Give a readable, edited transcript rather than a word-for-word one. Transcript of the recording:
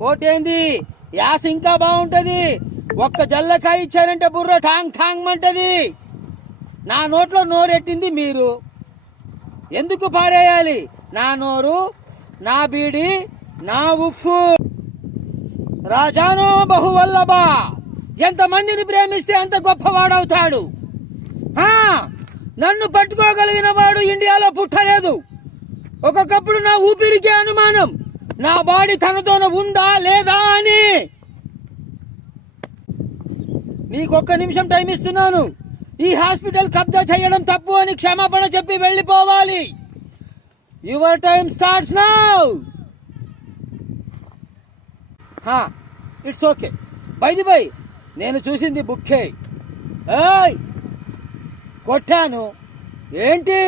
కోటేంది యాస ఇంకా బాగుంటది. ఒక్క జల్లకాయ ఇచ్చారంటే బుర్ర ఠాంగ్ ఠాంగ్ మంటది. నా నోట్లో నోరెట్టింది మీరు, ఎందుకు పారేయాలి? నా నోరు, నా బీడి, నా ఉప్పు. రాజానో బహువల్లభ, ఎంతమందిని ప్రేమిస్తే అంత గొప్పవాడవుతాడు. నన్ను పట్టుకోగలిగిన వాడు ఇండియాలో పుట్టలేదు. ఒకప్పుడు నా ఊపిరికే అనుమానం, నా బాడీ తనతోన ఉందా లేదా అని. నీకొక్క నిమిషం టైం ఇస్తున్నాను. ఈ హాస్పిటల్ కబ్జా చేయడం తప్పు అని క్షమాపణ చెప్పి వెళ్ళిపోవాలి. Your time starts now. It's okay. By నేను చూసింది బుక్కే. కొట్టాను ఏంటి?